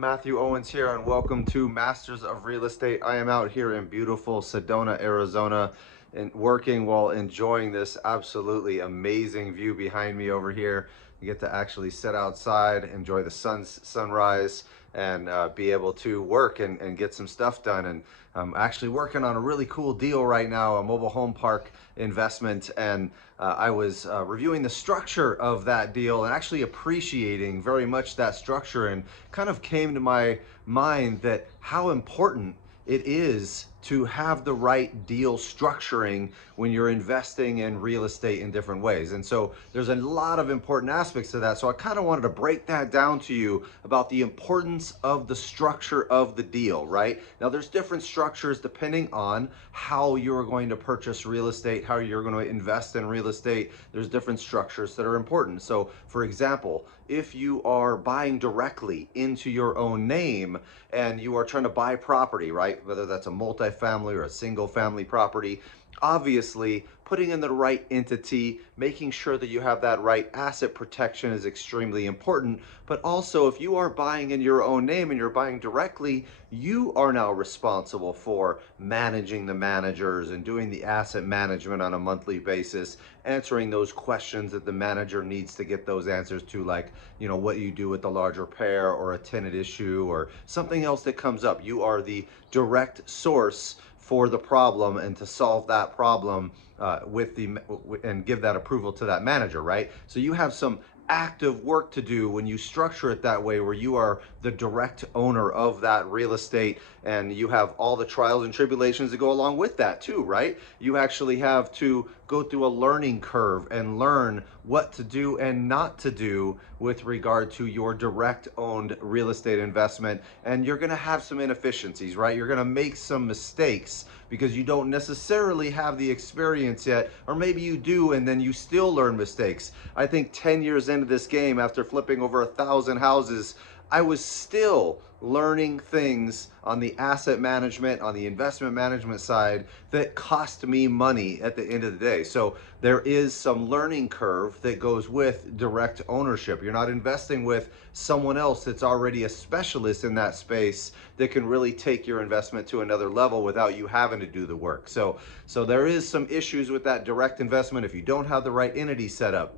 Matthew Owens here, and welcome to Masters of Real Estate. I am out here in beautiful Sedona, Arizona, and working while enjoying this absolutely amazing view behind me over here. You get to actually sit outside, enjoy the sunrise, and be able to work and get some stuff done. And I'm actually working on a really cool deal right now, a mobile home park investment, and I was reviewing the structure of that deal and actually appreciating very much that structure, and kind of came to my mind that how important it is to have the right deal structuring when you're investing in real estate in different ways. And so there's a lot of important aspects to that. So I kind of wanted to break that down to you about the importance of the structure of the deal, right? Now there's different structures depending on how you're going to purchase real estate, how you're going to invest in real estate. There's different structures that are important. So for example, if you are buying directly into your own name and you are trying to buy property, right? Whether that's a multifamily or a single family property, obviously putting in the right entity, making sure that you have that right asset protection is extremely important. But also, if you are buying in your own name and you're buying directly, you are now responsible for managing the managers and doing the asset management on a monthly basis, answering those questions that the manager needs to get those answers to, like, what you do with the large repair or a tenant issue or something else that comes up. You are the direct source for the problem and to solve that problem and give that approval to that manager, right? So you have some active work to do when you structure it that way, where you are the direct owner of that real estate, and you have all the trials and tribulations that go along with that too, right? You actually have to go through a learning curve and learn what to do and not to do with regard to your direct owned real estate investment. And you're going to have some inefficiencies, right? You're going to make some mistakes because you don't necessarily have the experience yet, or maybe you do and then you still learn mistakes. I think 10 years into this game, after flipping over 1,000 houses, I was still learning things on the asset management, on the investment management side, that cost me money at the end of the day. So there is some learning curve that goes with direct ownership. You're not investing with someone else that's already a specialist in that space that can really take your investment to another level without you having to do the work. So there is some issues with that direct investment if you don't have the right entity set up,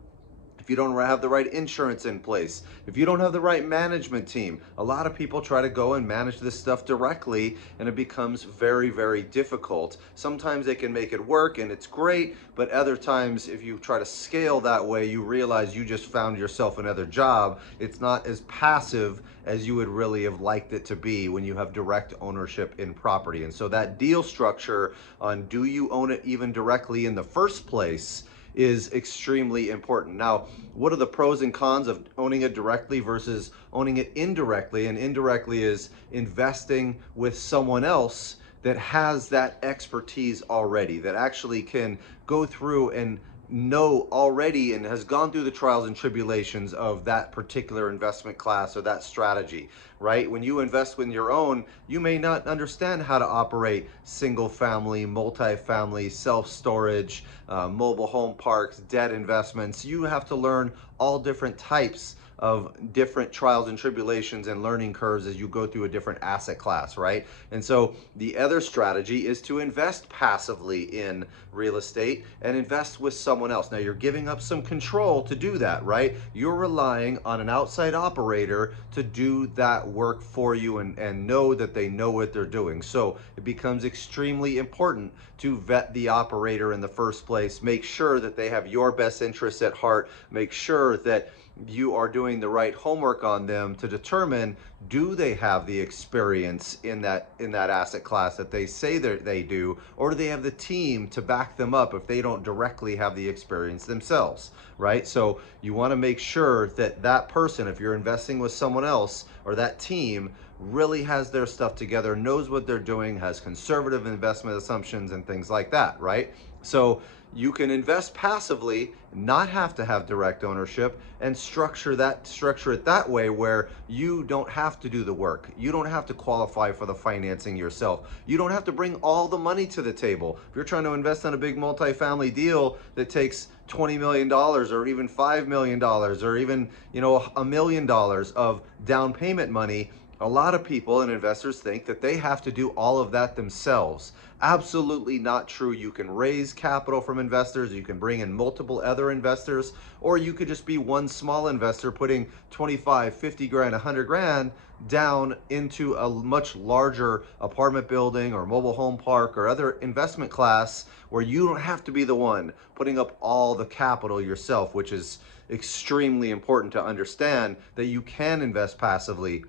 if you don't have the right insurance in place, if you don't have the right management team. A lot of people try to go and manage this stuff directly, and it becomes very, very difficult. Sometimes they can make it work and it's great, but other times if you try to scale that way, you realize you just found yourself another job. It's not as passive as you would really have liked it to be when you have direct ownership in property. And so that deal structure on, do you own it even directly in the first place, is extremely important. Now, what are the pros and cons of owning it directly versus owning it indirectly? And indirectly is investing with someone else that has that expertise already, that actually can go through and know already and has gone through the trials and tribulations of that particular investment class or that strategy, right? When you invest with your own, you may not understand how to operate single family, multifamily, self-storage, mobile home parks, debt investments. You have to learn all different types of different trials and tribulations and learning curves as you go through a different asset class, right? And so the other strategy is to invest passively in real estate and invest with someone else. Now you're giving up some control to do that, right? You're relying on an outside operator to do that work for you and know that they know what they're doing. So it becomes extremely important to vet the operator in the first place, make sure that they have your best interests at heart, make sure that you are doing the right homework on them to determine, do they have the experience in that asset class that they say that they do, or do they have the team to back them up if they don't directly have the experience themselves, right? So you want to make sure that that person, if you're investing with someone else, or that team really has their stuff together, knows what they're doing, has conservative investment assumptions and things like that, right? So you can invest passively, not have to have direct ownership, and structure it that way where you don't have to do the work. You don't have to qualify for the financing yourself. You don't have to bring all the money to the table. If you're trying to invest in a big multifamily deal that takes $20 million or even $5 million or even $1 million of down payment money, A lot of people and investors think that they have to do all of that themselves. Absolutely not true. You can raise capital from investors, you can bring in multiple other investors, or you could just be one small investor putting 25, 50 grand, 100 grand down into a much larger apartment building or mobile home park or other investment class where you don't have to be the one putting up all the capital yourself, which is extremely important to understand that you can invest passively.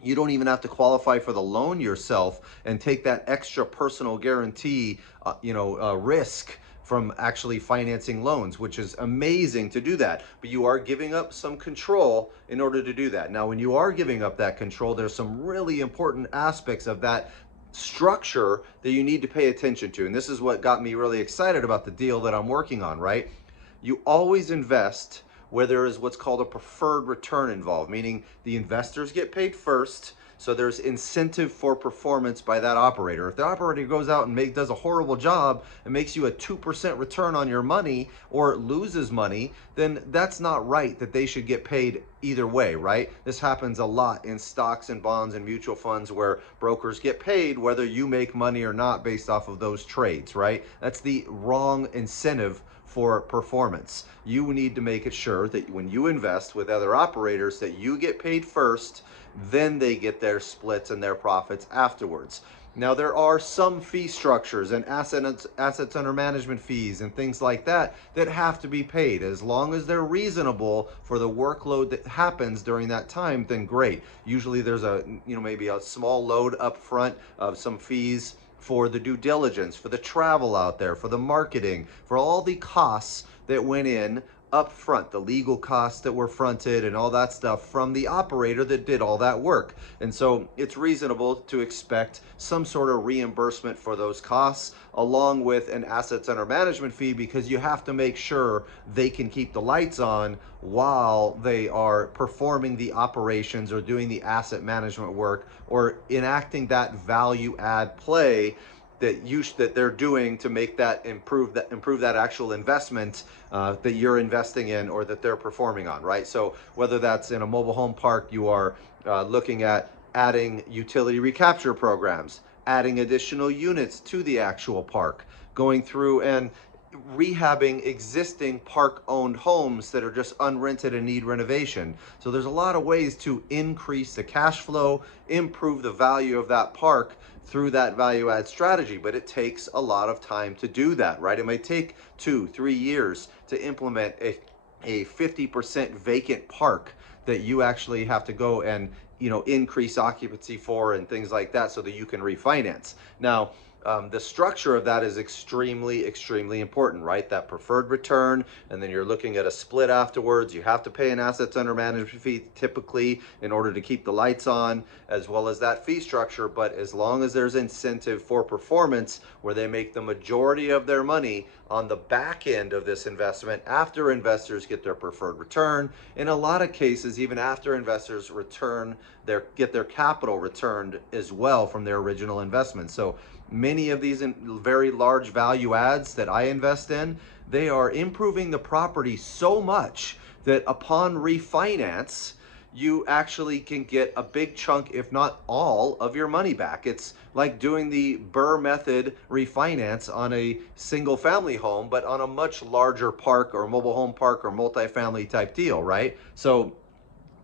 You don't even have to qualify for the loan yourself and take that extra personal guarantee, risk from actually financing loans, which is amazing to do that. But you are giving up some control in order to do that. Now, when you are giving up that control, there's some really important aspects of that structure that you need to pay attention to. And this is what got me really excited about the deal that I'm working on, right? You always invest where there is what's called a preferred return involved, meaning the investors get paid first. So there's incentive for performance by that operator. If the operator goes out and does a horrible job and makes you a 2% return on your money or loses money, then that's not right that they should get paid either way, right? This happens a lot in stocks and bonds and mutual funds where brokers get paid whether you make money or not based off of those trades, right? That's the wrong incentive for performance. You need to make it sure that when you invest with other operators that you get paid first, then they get their splits and their profits afterwards. Now, there are some fee structures and assets under management fees and things like that that have to be paid. As long as they're reasonable for the workload that happens during that time, then great. Usually there's maybe a small load up front of some fees for the due diligence, for the travel out there, for the marketing, for all the costs that went in up front, the legal costs that were fronted and all that stuff from the operator that did all that work. And so it's reasonable to expect some sort of reimbursement for those costs along with an assets under management fee, because you have to make sure they can keep the lights on while they are performing the operations or doing the asset management work or enacting that value add play that they're doing to make that improve that actual investment that you're investing in or that they're performing on, right? So whether that's in a mobile home park, you are looking at adding utility recapture programs, adding additional units to the actual park, going through and rehabbing existing park owned homes that are just unrented and need renovation. So there's a lot of ways to increase the cash flow, improve the value of that park through that value add strategy, but it takes a lot of time to do that, right? It may take 2-3 years to implement a 50% vacant park that you actually have to go and increase occupancy for and things like that so that you can refinance. Now, the structure of that is extremely, extremely important, right? That preferred return, and then you're looking at a split afterwards. You have to pay an assets under management fee typically in order to keep the lights on, as well as that fee structure. But as long as there's incentive for performance where they make the majority of their money on the back end of this investment after investors get their preferred return, in a lot of cases, even after investors get their capital returned as well from their original investment. So many of these very large value adds that I invest in, they are improving the property so much that upon refinance, you actually can get a big chunk, if not all, of your money back. It's like doing the Burr method refinance on a single family home, but on a much larger park or mobile home park or multifamily type deal, right? So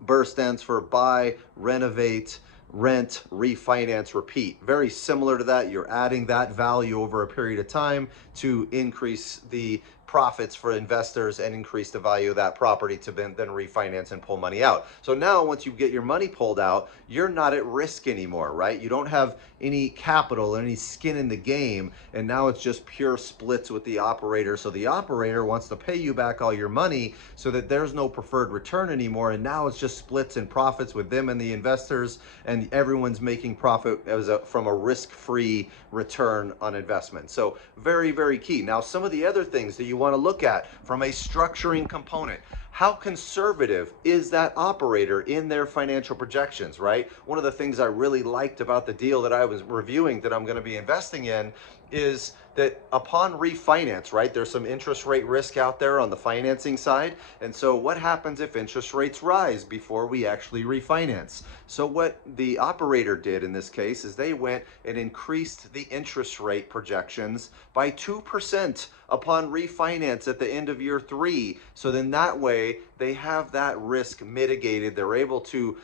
Burr stands for buy, renovate, rent, refinance, repeat. Very similar to that. You're adding that value over a period of time to increase the profits for investors and increase the value of that property to then refinance and pull money out. So now once you get your money pulled out, you're not at risk anymore, right? You don't have any capital, any skin in the game, and now it's just pure splits with the operator. So the operator wants to pay you back all your money so that there's no preferred return anymore, and now it's just splits and profits with them and the investors, and everyone's making profit from a risk-free return on investment. So very, very key. Now, some of the other things that you want to look at from a structuring component: how conservative is that operator in their financial projections, right? One of the things I really liked about the deal that I was reviewing that I'm going to be investing in is that upon refinance, right, there's some interest rate risk out there on the financing side. And so what happens if interest rates rise before we actually refinance? So what the operator did in this case is they went and increased the interest rate projections by 2% upon refinance at the end of year 3. So then that way they have that risk mitigated. They're able to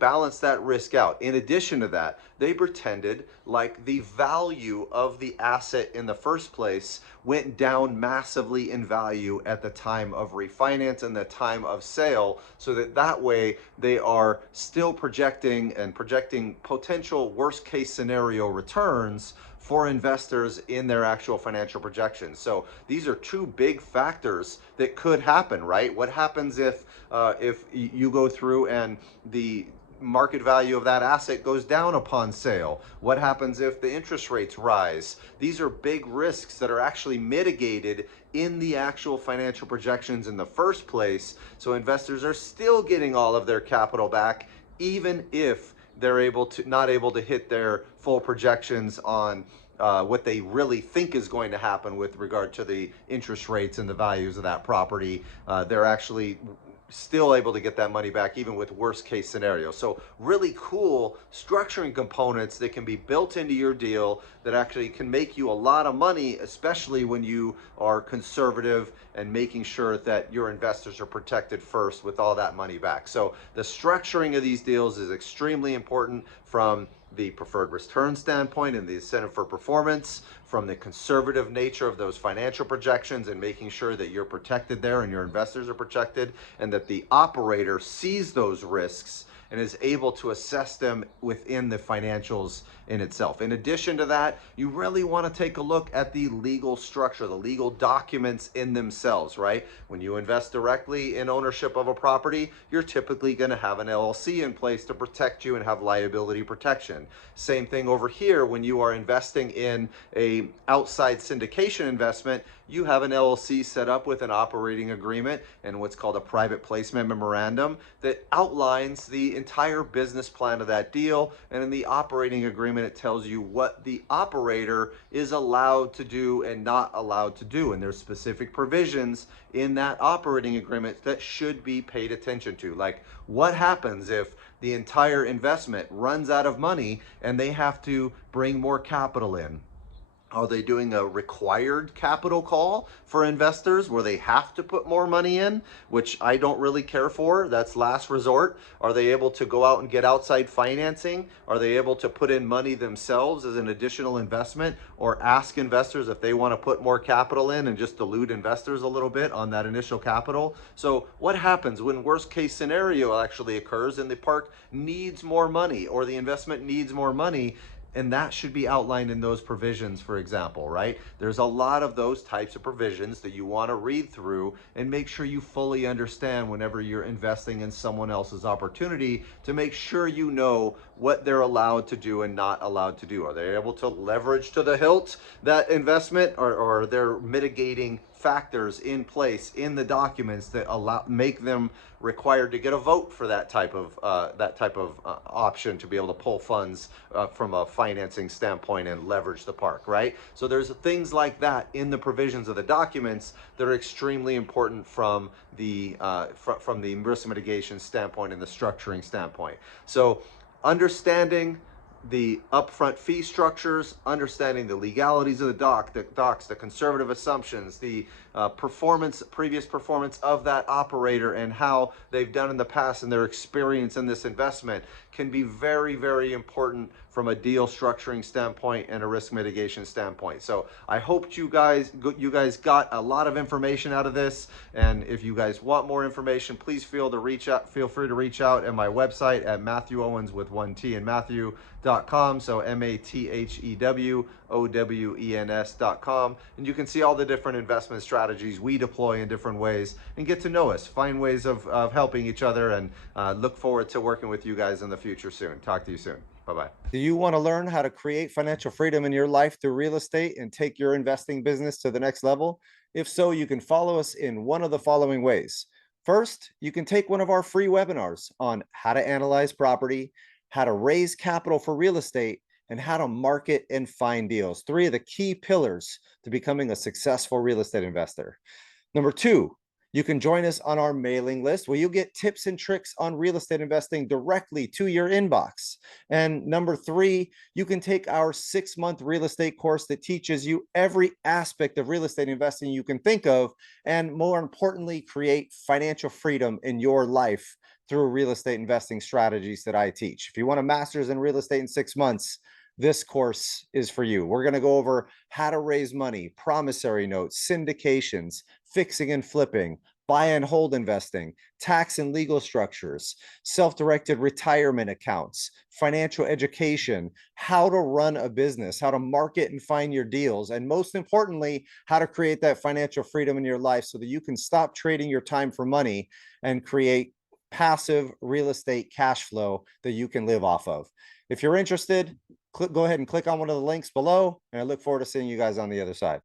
balance that risk out. In addition to that, they pretended like the value of the asset in the first place went down massively in value at the time of refinance and the time of sale, so that way they are still projecting potential worst case scenario returns for investors in their actual financial projections. So these are two big factors that could happen, right? What happens if you go through and the market value of that asset goes down upon sale? What happens if the interest rates rise? These are big risks that are actually mitigated in the actual financial projections in the first place. So investors are still getting all of their capital back, even if they're not able to hit their full projections on what they really think is going to happen with regard to the interest rates and the values of that property. They're actually still able to get that money back even with worst case scenarios. So really cool structuring components that can be built into your deal that actually can make you a lot of money, especially when you are conservative and making sure that your investors are protected first with all that money back. So the structuring of these deals is extremely important from the preferred return standpoint and the incentive for performance, from the conservative nature of those financial projections and making sure that you're protected there and your investors are protected, and that the operator sees those risks and is able to assess them within the financials in itself. In addition to that, you really want to take a look at the legal structure, the legal documents in themselves, right? When you invest directly in ownership of a property, you're typically going to have an LLC in place to protect you and have liability protection. Same thing over here when you are investing in a outside syndication investment, you have an LLC set up with an operating agreement and what's called a private placement memorandum that outlines the entire business plan of that deal. And in the operating agreement, it tells you what the operator is allowed to do and not allowed to do. And there's specific provisions in that operating agreement that should be paid attention to. Like, what happens if the entire investment runs out of money and they have to bring more capital in? Are they doing a required capital call for investors where they have to put more money in, which I don't really care for? That's last resort. Are they able to go out and get outside financing? Are they able to put in money themselves as an additional investment, or ask investors if they want to put more capital in and just dilute investors a little bit on that initial capital? So what happens when worst case scenario actually occurs and the park needs more money or the investment needs more money? And that should be outlined in those provisions, for example, right? There's a lot of those types of provisions that you want to read through and make sure you fully understand whenever you're investing in someone else's opportunity, to make sure you know what they're allowed to do and not allowed to do. Are they able to leverage to the hilt that investment, or are there mitigating factors in place in the documents that make them required to get a vote for that type of option to be able to pull funds from a financing standpoint and leverage the park, right? So there's things like that in the provisions of the documents that are extremely important from the risk mitigation standpoint and the structuring standpoint. So understanding the upfront fee structures, understanding the legalities of the docs, the conservative assumptions, the previous performance of that operator and how they've done in the past and their experience in this investment can be very, very important from a deal structuring standpoint and a risk mitigation standpoint. So I hope you guys got a lot of information out of this. And if you guys want more information, please feel free to reach out at my website at Mathew Owens with one T in Matthew.com. So MathewOwens.com. And you can see all the different investment strategies we deploy in different ways and get to know us, find ways of helping each other, and look forward to working with you guys in the future soon. Talk to you soon. Bye-bye. Do you want to learn how to create financial freedom in your life through real estate and take your investing business to the next level? If so, you can follow us in one of the following ways. First, you can take one of our free webinars on how to analyze property, how to raise capital for real estate, and how to market and find deals. Three of the key pillars to becoming a successful real estate investor. Number two, you can join us on our mailing list where you'll get tips and tricks on real estate investing directly to your inbox. And number three, you can take our 6-month real estate course that teaches you every aspect of real estate investing you can think of, and more importantly, create financial freedom in your life through real estate investing strategies that I teach. If you want a master's in real estate in 6 months, this course is for you. We're going to go over how to raise money, promissory notes, syndications, fixing and flipping, buy and hold investing, tax and legal structures, self-directed retirement accounts, financial education, how to run a business, how to market and find your deals, and most importantly, how to create that financial freedom in your life so that you can stop trading your time for money and create passive real estate cash flow that you can live off of. If you're interested, go ahead and click on one of the links below, and I look forward to seeing you guys on the other side.